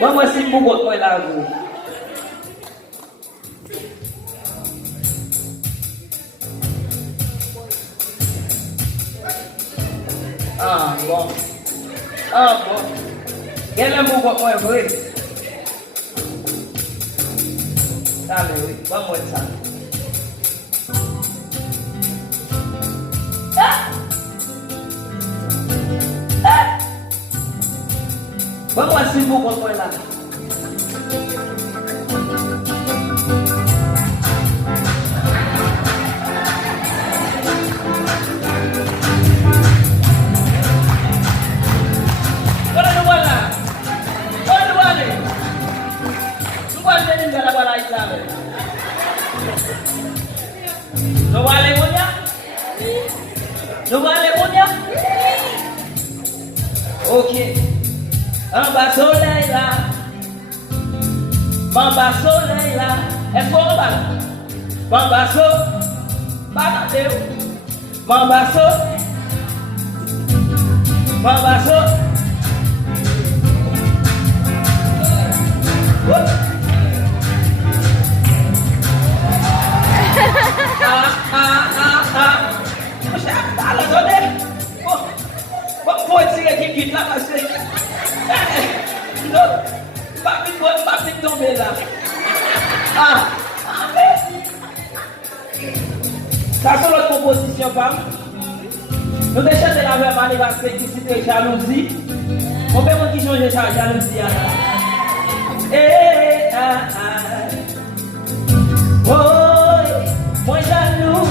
Moi, c'est pour moi là. Ah, bon. Ah, bon. Quel est mon moi, oui. Ça, oui. Vamos ça. Vamos assim, vou botar lá. Bora no bola. Bora no bola. Não pode nem dar a bola aí, sabe? Não vale monya? Não vale monya? Ok. Mamba soleil là, mamba soleil là, est-ce qu'on va? Mamba so, bagateu, mamba so, mamba so. Fala, dona. Pode ser aqui lá, mas non, pas de tomber là. Ah, ça c'est notre composition, femme. Nous déchets de la vraie manière parce que c'était jalousie. On peut voir qui change sa jalousie là. Eh, ah, ah. Oh, moi jaloux,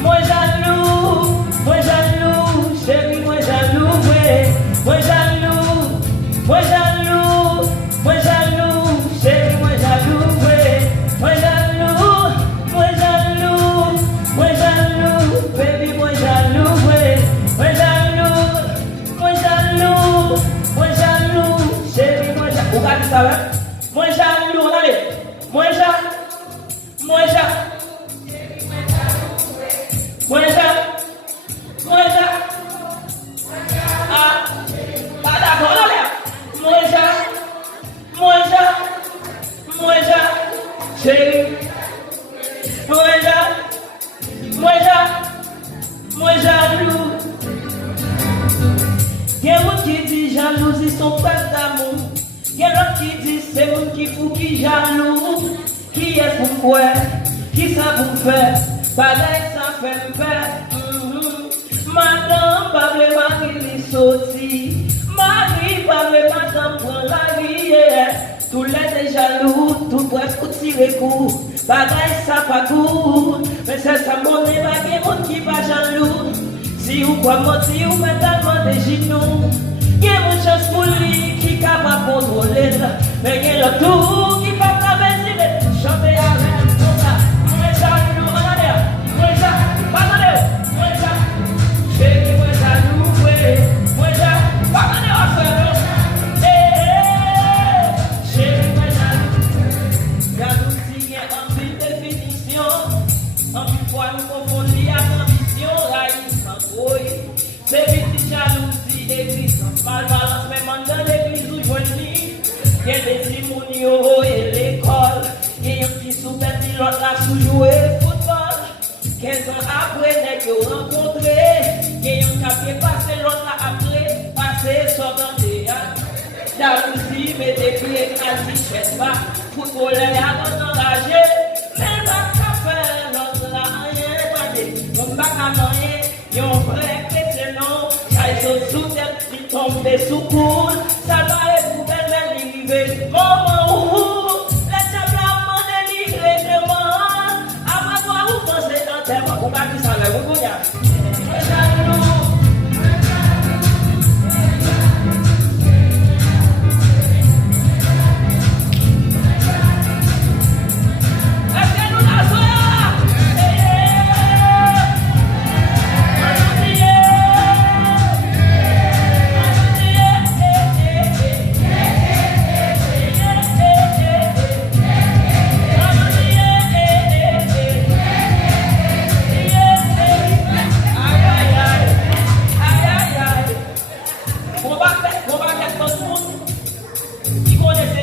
moi jaloux, moi jaloux, chérie, moi jaloux, ouais, moi jaloux, moi jaloux, moi jaloux, chérie, moi jaloux, ouais, moi jaloux, moi jaloux, moi jaloux, baby, moi jaloux, ouais, moi jaloux, moi jaloux, moi jaloux, chérie, moi jaloux. Vous regardez ça, hein? Moi jaloux, allez, moi jaloux. Moi ça, ah, pas d'accord là. Moi ça, chérie. Moi jaloux. Y'a un qui dit jalousie sont pas d'amour. Y'a l'autre qui dit c'est moi qui fou qui jaloux. Qui est pour quoi? Qui ça vous fait? Pareil, ça fait me faire. Madame, pas le mari li sorti. Marie, pas le madame pour la vie. Tout les jaloux, tout presque tiré coup. Pareil, ça pas court. Mais c'est ça mon nez, pas que mon qui va jaloux. Si vous croyez mentir, vous mettez tellement de genoux. Il y a une chance pour lui qui est capable de contrôler. Mais il y a le tout qui va traverser. Chanter avec tout ça. Moi jaloux, moi jaloux, pas de moi jaloux. Chérie, moi jaloux, moi jaloux, pas de chérie, moi jaloux. Jalousie qui est en pile définition. En plus fois nous confondons à l'ambition. Raïs sans gros. C'est petite jalousie église sans pas balance. Même dans l'église où je vis. Il y a des timonios et l'école. Il y a un qui sous-bête, l'autre là sous-joué football. 15 ans après, n'est que rencontré. Il y a un qui passé, l'autre là après, passé, sortant de jalousie, mais des pieds quasi chèque pas. Footballeur, il y a un enragé. Mais pas qu'à faire, l'autre là, rien, pas de. On va qu'à manger, il y a un vrai chrétien, non. Ils sont sous tête, ils tombent sous coule. Ça va être pour belle arriver. Maman, on va dire ça, vous voyez. Qui connaissait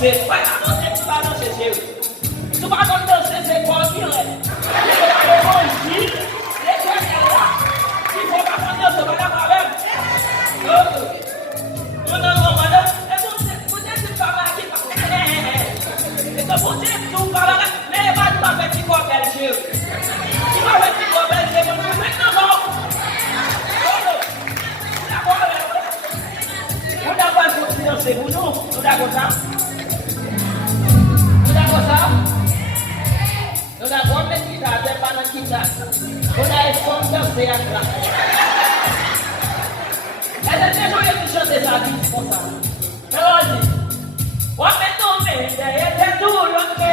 danser. Pas danser, tu vas danser, chérie. Tu vas danser, c'est quoi qui est? L'évangile, l'éternel là. Il faut pas danser, madame, avec. Non, madame. Et vous êtes une femme qui parle. Et que vous êtes une femme mais pas de ma petite copine, chérie. Tu vas faire une copine, chérie. Maintenant, non. Vous n'avez pas continué, c'est vous, non? Vous d'accord ça? Vous d'accord ça? Nous avons fait qui ça, c'est pas notre qui ça. On a espoir c'est à ça. Elle est déjà jolie de chanter ça, dit comme ça. Alors, on dit, on fait tomber, c'est tout, l'autre qui est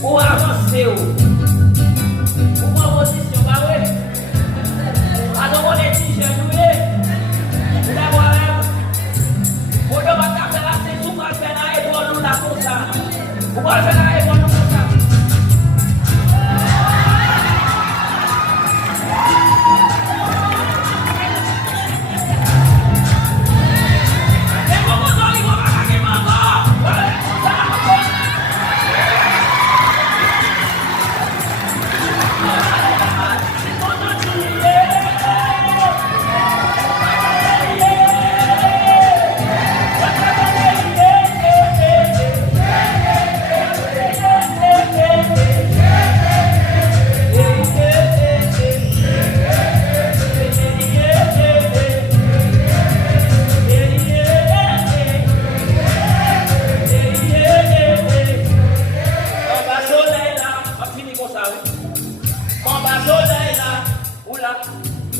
pour avancer. Pour position, bah oui. Alors on est dit, j'ai joué. Vous l'avez pour ne pas faire la saison, on va faire la école, nous la comme ça. On va faire la école, nous comme ça.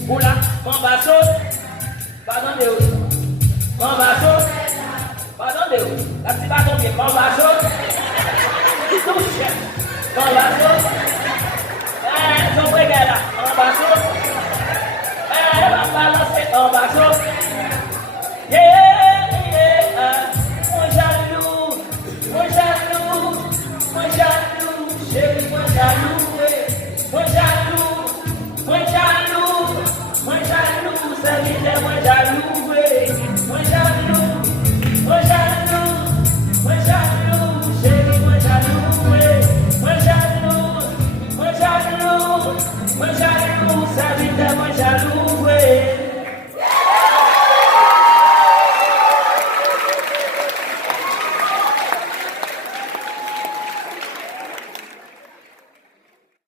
Oula, combatto, pardon de où? Combatto, pardon de où? La petite bâton bien, combatto, touche, combatto, son frère là, combatto, va balancer, combatto, mon jaloux, chéri, mon jaloux.